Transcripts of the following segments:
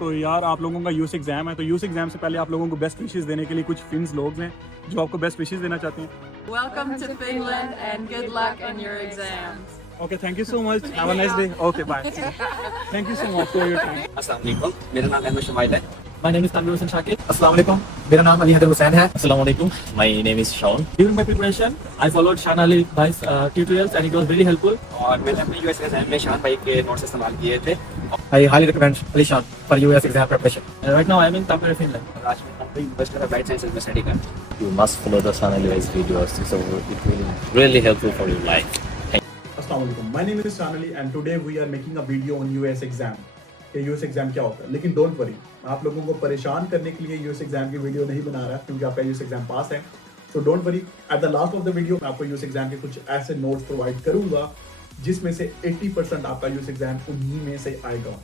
तो यार आप लोगों का यूएस एग्जाम है, तो यूएस एग्जाम से पहले आप लोगों को बेस्ट विशेस देने के लिए कुछ फिन्स लोग हैं जो आपको बेस्ट विशेस देना चाहते हैं। Welcome to Finland and good luck in your exams. Okay, thank you so much, have a nice day. Okay bye, thank you so much for your time. अस्सलाम वालेकुम, मेरा नाम अहमद शुमाइल है। My name is Tanvir Hussain Shakir. Assalamu alaikum. मेरा नाम अली हैदर हुसैन है. Assalamu alaikum. My name is Shaun. During my preparation, I followed Shan Ali Bhai's tutorials and it was very helpful. और मैंने अपने यूएस एग्जाम में शान भाई के नोट्स इस्तेमाल किए थे। I highly recommend Ali Shan for US exam preparation. Right now I am in Tampere, Finland. और आज मैं complete university of life sciences में स्टडी कर रहा हूँ। You must follow the Sun Ali's videos. So it will be really helpful for your life. अस्सलाम वालेकुम, my name is Shan Ali and today we are making a video on US exam कि US exam क्या होता है। लेकिन don't worry, आप लोगों को परेशान करने के लिए यूएस एग्जाम की वीडियो नहीं बना रहा क्योंकि आपका यूएस एग्जाम पास है। So don't worry, at the last of the video मैं आपको यूएस एग्जाम के कुछ ऐसे नोट्स प्रोवाइड करूंगा जिसमें से 80% आपका यूएस एग्जाम उन्हीं में से आएगा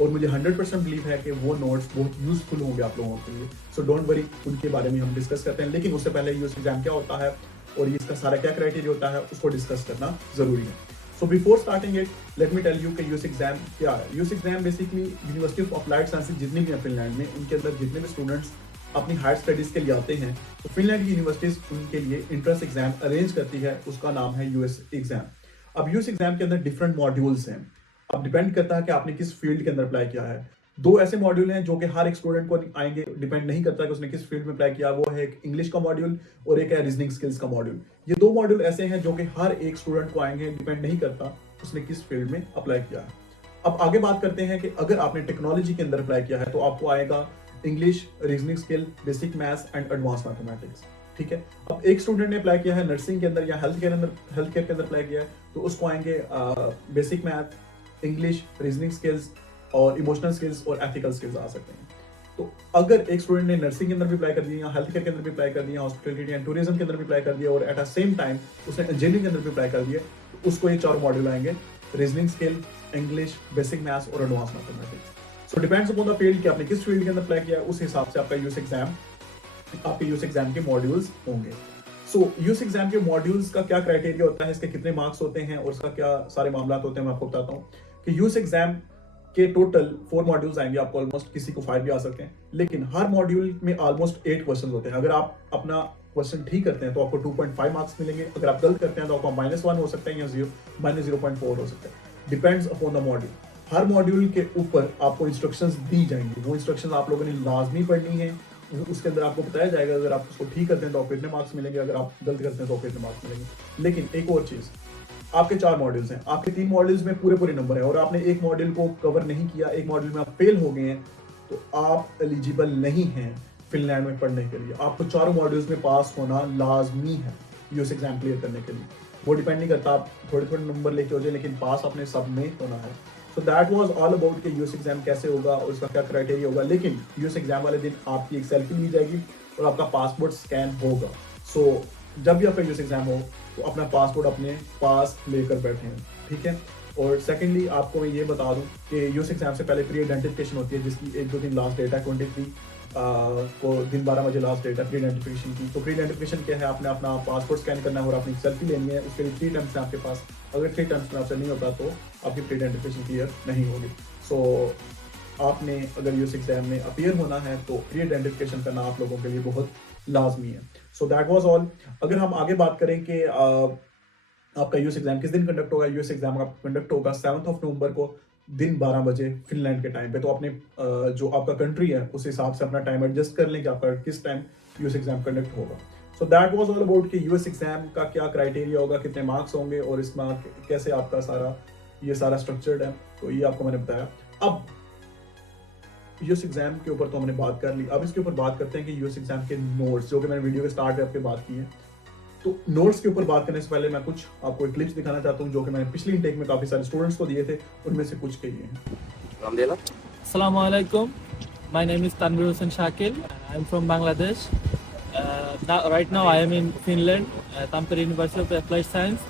और मुझे 100% बिलीव है कि वो नोट्स बहुत यूजफुल होंगे आप लोगों के लिए। सो डोंट वरी, उनके बारे में हम डिस्कस करते हैं। लेकिन उससे पहले यूएस एग्जाम क्या होता है और ये इसका सारा क्या क्राइटेरिया होता है उसको डिस्कस करना जरूरी है। So before starting it, let me tell you कि यूएस एग्जाम क्या है। US exam basically university of applied sciences जितनी भी हैं फिनलैंड में, उनके अंदर जितने भी स्टूडेंट्स अपनी हायर स्टडीज के लिए आते हैं तो फिनलैंड की यूनिवर्सिटीज उनके लिए इंट्रेंस एग्जाम अरेंज करती है, उसका नाम है यूएस एग्जाम। अब यूएस एग्जाम के अंदर डिफरेंट मॉड्यूल्स हैं। अब डिपेंड करता है कि आपने किस फील्ड के अंदर अप्लाई किया है। दो ऐसे मॉड्यूल हैं जो कि हर एक स्टूडेंट को आएंगे, डिपेंड नहीं करता कि उसने किस फील्ड में अप्लाई किया। वो है एक इंग्लिश का मॉड्यूल और एक है रीजनिंग स्किल्स का मॉड्यूल। ये दो मॉड्यूल ऐसे हैं जो कि हर एक स्टूडेंट को आएंगे, डिपेंड नहीं करता उसने किस फील्ड में अप्लाई किया है। अब आगे बात करते हैं कि अगर आपने टेक्नोलॉजी के अंदर अप्लाई किया है तो आपको आएगा English, reasoning skill, basic maths and advance mathematics. ठीक है। अब एक स्टूडेंट ने अप्लाई किया है नर्सिंग के अंदर या हेल्थ केयर के अंदर अप्लाई किया है तो उसको आएंगे basic math, English, reasoning skills और इमोशनल स्किल्स और एथिकल स्किल्स आ सकते हैं। तो अगर एक स्टूडेंट ने नर्सिंग के अंदर भी अप्लाई कर दिया, हेल्थ केयर के अंदर भी अप्लाई कर दिया, हॉस्पिटलिटी एंड टूरिज्म के अंदर भी अप्लाई कर दिया और एट द सेम टाइम उसने इंजीनियरिंग के अंदर भी अप्लाई कर दिया, तो उसको ये चार मॉड्यूल आएंगे, reasoning skill, English, basic maths और advance mathematics. So depends upon the field कि आपने किस फील्ड के अंदर अप्लाई किया है, उस हिसाब से आपका आपके यूएस एग्जाम के मॉड्यूल्स होंगे। सो यूएस एग्जाम के मॉड्यूल्स का क्या क्राइटेरिया होता है, इसके कितने मार्क्स होते हैं और उसका क्या सारे मामला होते हैं, मैं आपको बताता हूँ कि यूएस एग्जाम के टोटल 4 मॉड्यूल्स आएंगे। आपको ऑलमोस्ट किसी को 5 भी आ सकते हैं, लेकिन हर मॉड्यूल में ऑलमोस्ट 8 क्वेश्चन होते हैं। अगर आप अपना क्वेश्चन ठीक करते हैं तो आपको 2.5 मार्क्स मिलेंगे, अगर आप गलत करते हैं तो आपका -1 हो सकता है या -0.4 हो सकता है, depends upon the module. Her module के ऊपर आपको इंस्ट्रक्शंस दी जाएंगी, वो इंस्ट्रक्शंस आप लोगों ने लाजमी पढ़नी है। उसके अंदर आपको बताया जाएगा अगर आप उसको ठीक करते हैं तो आपको इतने मार्क्स मिलेंगे, अगर आप गलत करते हैं तो आपको इतने मार्क्स मिलेंगे। लेकिन एक और चीज़, आपके 4 मॉड्यूल्स हैं, आपके 3 मॉड्यूल्स में पूरे नंबर है और आपने एक मॉड्यूल को कवर नहीं किया, एक मॉड्यूल में आप फेल हो गए हैं तो आप एलिजिबल नहीं हैं फिनलैंड में पढ़ने के लिए। आपको 4 मॉड्यूल्स में पास होना लाजमी है यूएस एग्जाम क्लियर करने के लिए। वो डिपेंड नहीं करता आप थोड़े नंबर लेके हो जाए, लेकिन पास आपने सब में होना है। So that was all about कि यूएस एग्जाम कैसे होगा और उसका क्या क्राइटेरिया होगा। लेकिन यूएस एग्जाम वाले दिन आपकी एक सेल्फी ली जाएगी और आपका पासपोर्ट स्कैन होगा। सो जब भी आपका यूएस एग्जाम हो तो अपना पासपोर्ट अपने पास लेकर बैठे हैं, ठीक है। और सेकेंडली आपको मैं ये बता दूं कि यूएस एग्जाम से पहले प्री आइडेंटिफिकेशन होती है जिसकी 1-2 दिन लास्ट डेट है, 23 को दिन 12 बजे लास्ट डेट है प्री आइडेंटिफिकेशन की। तो प्री आइडेंटिफिकेशन क्या है, आपने अपना पासपोर्ट स्कैन करना है और अपनी सेल्फी लेनी है। उसके लिए 3 अटेम्प्ट्स हैं आपके पास, अगर 3 अटेम्प्ट्स में आपसे नहीं होता तो आपकी प्री आइडेंटिफिकेशन क्लियर नहीं होगी। सो आपने अगर यूएस एग्जाम में अपीयर होना है तो प्री आइडेंटिफिकेशन करना आप लोगों के लिए बहुत लाजमी है। So that was all. अगर हम आगे बात करें कि आपका यूएस एग्जाम किस दिन कंडक्ट होगा, यूएस एग्जाम का कंडक्ट होगा 7 नवंबर को दिन 12 बजे फिनलैंड के टाइम पे। तो आपने जो आपका कंट्री है उस हिसाब से अपना टाइम एडजस्ट कर लें कि आपका किस टाइम यूएस एग्जाम कंडक्ट होगा। So that was all about कि यूएस एग्जाम का क्या क्राइटेरिया होगा, कितने मार्क्स होंगे और इसमें कैसे आपका सारा स्ट्रक्चर्ड है, तो ये आपको मैंने बताया। अब यूएस एग्जाम के ऊपर तो हमने बात कर ली, अब इसके ऊपर बात करते हैं कि यूएस एग्जाम के नोट्स, जो कि मैंने वीडियो के स्टार्ट पे बात की है। तो नोट्स के ऊपर बात करने से पहले मैं कुछ आपको एक क्लिप्स दिखाना चाहता हूँ जो कि मैंने पिछली इनटेक में काफ़ी सारे स्टूडेंट्स को दिए थे, उनमें से कुछ के ये हैं। Assalamu alaikum. My name is Tanvir Hussain Shakir. I'm from Bangladesh. Right now I am in Finland, Tampere University of Applied Science.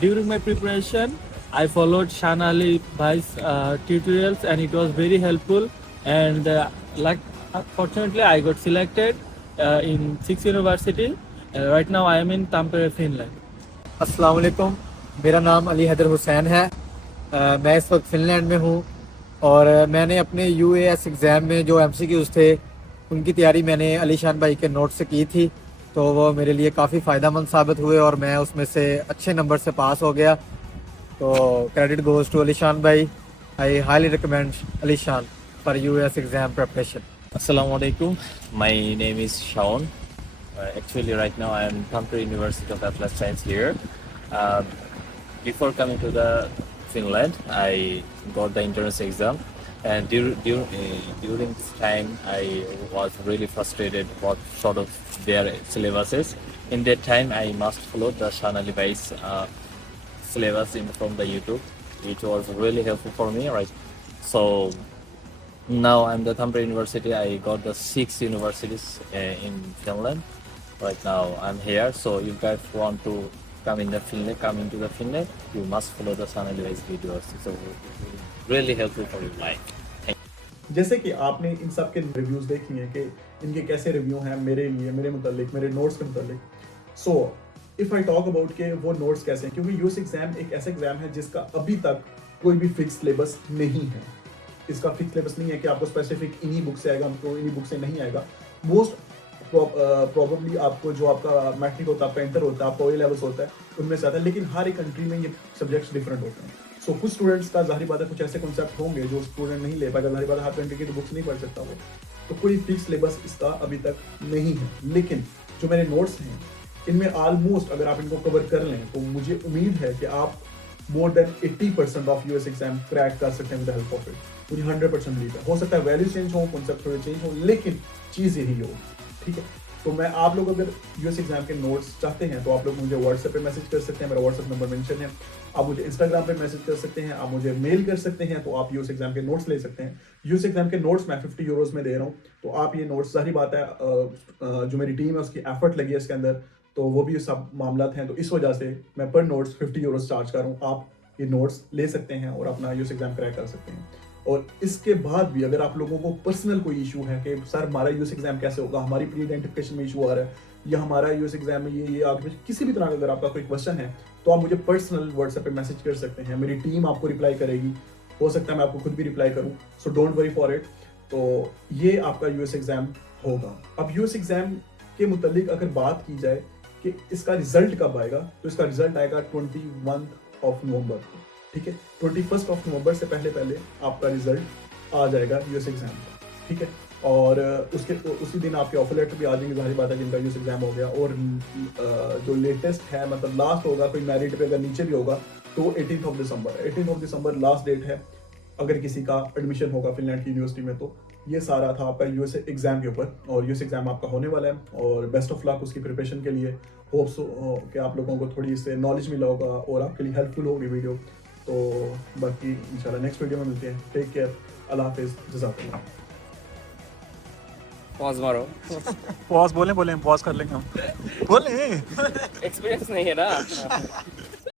During my preparation, I followed Shan Ali Bhai's tutorials and it was very helpful. And fortunately, I got selected in 6 university. Right now I am in Tampere, Finland. अस्सलाम वालेकुम, मेरा नाम अली हैदर हुसैन है। मैं इस वक्त Finland में हूँ और मैंने अपने यूएएस एग्ज़ाम में जो एमसीक्यूज़ थे उनकी तैयारी मैंने अलीशान भाई के नोट से की थी, तो वो मेरे लिए काफ़ी फ़ायदेमंद साबित हुए और मैं उसमें से अच्छे नंबर से पास हो गया। तो क्रेडिट गोज़ टू अलीशान भाई। I highly recommend Alishan for US exam preparation. Assalamu alaikum. My name is Shaun. Actually, right now I am Tampere University of Applied Science here. Before coming to the Finland, I got the entrance exam, and during this time, I was really frustrated what sort of their syllabus is. In that time, I must follow the Shanali Bai's syllabus from the YouTube, which was really helpful for me, right? So now I'm the Tampere University. I got the 6 universities in Finland. Right now I'm here. So if you guys want to come into the Finland, you must follow the Sanali's videos. So it's really helpful for your life. जैसे कि आपने इन सब के reviews देखे हैं कि इनके कैसे रिव्यू हैं मेरे लिए, मेरे मुतालिक, मेरे नोट्स के मुतालिक। So if I talk about के वो नोट्स कैसे हैं, क्योंकि यूएस एग्जाम एक ऐसा एग्जाम है जिसका अभी तक कोई भी फिक्स सिलेबस नहीं है। इसका फिक्स सिलेबस नहीं है कि आपको स्पेसिफिक इन्हीं बुक से आएगा, हमको इन्हीं बुक से नहीं आएगा। मोस्ट प्रॉबली आपको जो आपका मैट्रिक होता है, आपका इंटर होता है, आपका ओ लेवल्स होता है, उनमें से आता है। लेकिन हर एक कंट्री में ये सब्जेक्ट्स डिफरेंट होते हैं। सो कुछ स्टूडेंट्स का जाहिर बात है कुछ ऐसे कॉन्सेप्ट होंगे जो स्टूडेंट नहीं ले पाएगा, जाहिर बात है हर कंट्री की तो बुक्स नहीं पढ़ सकता वो, तो कोई फिक्स सिलेबस इसका अभी तक नहीं है। लेकिन जो मेरे नोट्स हैं इनमें ऑलमोस्ट अगर आप इनको कवर कर लें तो मुझे उम्मीद है कि आप more than 80% of US exam crack कर सकते हैं with the help of it. मुझे 100% बिलीव है। हो सकता है वैल्यू चेंज हो, कॉन्सेप्ट थोड़े चेंज हो, लेकिन चीज़ यही हो। ठीक है, तो मैं आप लोग अगर यूएस एग्जाम के नोट्स चाहते हैं तो आप लोग मुझे व्हाट्सएप पे मैसेज कर सकते हैं, मेरा व्हाट्सएप नंबर मेंशन है। आप मुझे इंस्टाग्राम पे मैसेज कर सकते हैं, आप मुझे मेल कर सकते हैं, तो आप यूएस एग्जाम के नोट्स ले सकते हैं। यूएस एग्जाम के नोट्स मैं 50 यूरोज में दे रहा हूँ, तो आप ये नोट्स, जाहिर बात है जो मेरी टीम है उसकी एफर्ट लगी है इसके अंदर, तो वो भी सब मामला हैं, तो इस वजह से मैं पर नोट्स 50 यूरोज चार्ज कर रहा हूँ। आप ये नोट्स ले सकते हैं और अपना यूएस एग्जाम क्रैक कर सकते हैं। और इसके बाद भी अगर आप लोगों को पर्सनल कोई इशू है कि सर हमारा यूएस एग्जाम कैसे होगा, हमारी प्री आइडेंटिफिकेशन में इशू आ रहा है, या हमारा यूएस एग्जाम में ये आगे किसी भी तरह का अगर आपका कोई क्वेश्चन है, तो आप मुझे पर्सनल व्हाट्सएप पे मैसेज कर सकते हैं। मेरी टीम आपको रिप्लाई करेगी, हो सकता है मैं आपको खुद भी रिप्लाई करूं, so don't worry for it. तो ये आपका यूएस एग्जाम होगा। अब यूएस एग्जाम के मुतालिक अगर बात की जाए कि इसका रिजल्ट कब आएगा, तो इसका रिजल्ट आएगा 21 नवंबर को। ठीक है, 21 नवंबर से पहले आपका रिजल्ट आ जाएगा यूएस एग्जाम का। ठीक है, और उसी दिन आपके ऑफर लेटर भी आ जाएंगे, जाहिर बात है जिनका यूएस एग्जाम हो गया। और जो लेटेस्ट है, मतलब लास्ट होगा, कोई मेरिट पे अगर नीचे भी होगा तो 18 दिसंबर लास्ट डेट है अगर किसी का एडमिशन होगा फिनलैंड की यूनिवर्सिटी में। तो ये सारा था आपका यूएस एग्जाम के ऊपर, और यूएस एग्जाम आपका होने वाला है और बेस्ट ऑफ लक उसकी प्रिपरेशन के लिए। होप्स कि आप लोगों को थोड़ी इससे नॉलेज मिला होगा और आपके लिए हेल्पफुल होगी वीडियो। तो बाकी इंशाल्लाह नेक्स्ट वीडियो में मिलते हैं। टेक केयर, अल्लाह हाफिज़, जज़ाकल्लाह। पॉज मारो। पॉज बोलें पॉज कर लेंगे हम। बोलें एक्सपीरियंस नहीं है ना।